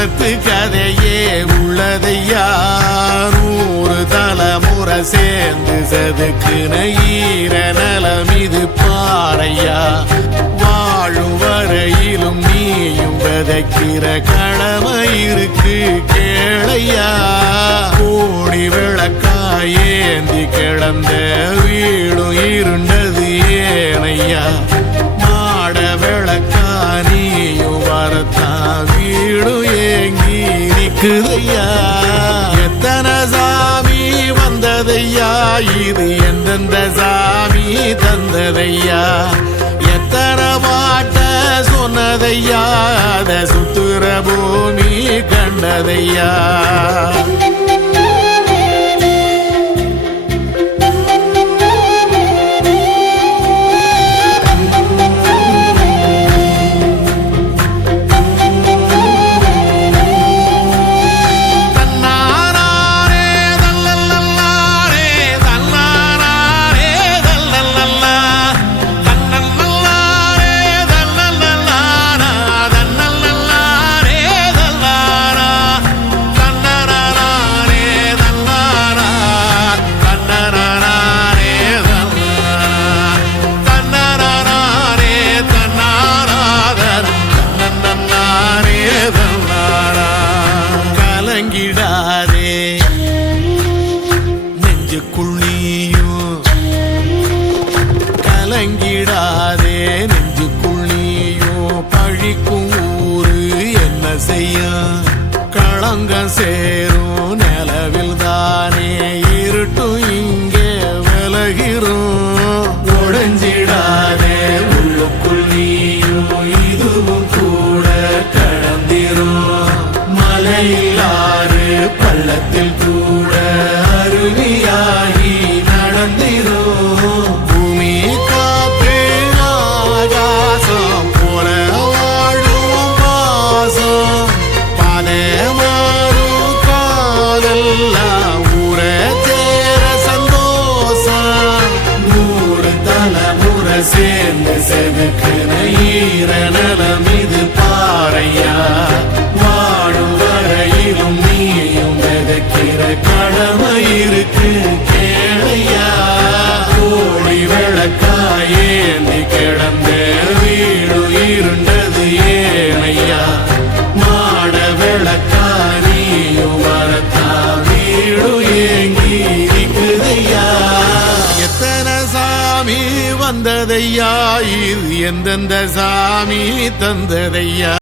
ஒரு கதையே உள்ளதையா நூறு தலைமுறை சேர்ந்து செதுக்குன ஈர நலம் இது பாறையா? வாழும் வரையிலும் நீயும் விதைக்கிற கடமை இருக்கு கேளையா? கோடி விளக்காயேந்தி கிடந்த வீடும் இருண்டது இருக்குதையா எத்தனை சாமி வந்ததையா? இது எந்தெந்த சாமி தந்ததையா? எத்தனை பாட்ட சொன்னதையா? அதை சுத்துற பூமி கண்டதையா? கலங்கிடாதே நெஞ்சுக்குள்ளியும் கலங்கிடாதே. நெஞ்சுக்குள்ளியும் பழிக்கும் ஊரு என்ன செய்ய? களங்க சேரும் நிலவில் தானே. இருட்டும் இங்கே விலகிறோம் உடைஞ்சிடாதே உள்ளுக்குள் நீயும் இதுவும் கூட கடந்திரும். மலையிலாறு பள்ளத்தில் கூட அருவியாகி நடந்திரோ பூமி காத்து ஆகாசம் போல வாழும் பாசம் பல மாறும் காலெல்லாம் ஊர தேர சந்தோஷம். நூறு தலைமுறை சேர்ந்து செதுக்குன ஈர நலமே சாமி வந்ததையா? இது எந்தெந்த சாமி தந்ததையா?